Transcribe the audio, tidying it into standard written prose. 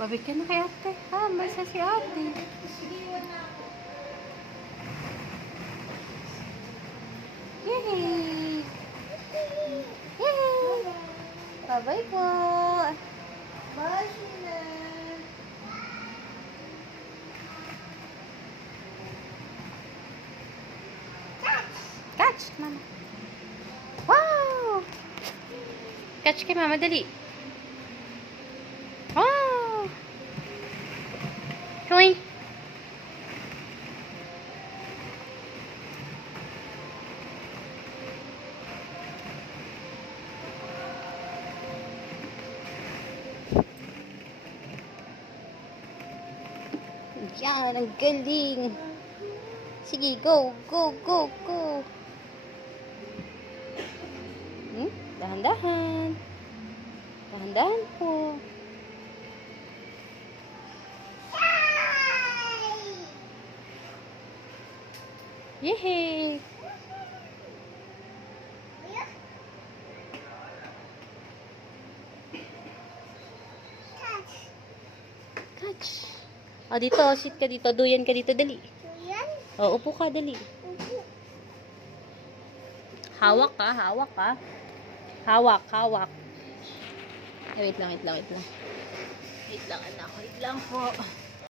Babay ka na kay ate. Ha, masa si ate. Yay! Yay! Babay po. Bye, Sheila. Catch, mama. Wow! Catch kay mama, dali. Wow! Join. Yan, ang galing. Sige, go, go, go, go. Dahan-dahan. Dahan-dahan po. Yehey! Catch. O, dito. Sit ka dito. Duyan ka dito. Dali. O, upo ka. Dali. Hawak ka. Hawak ka. Hawak. Hawak. Ay, wait lang, wait lang, wait lang. Wait lang, anak. Wait lang po.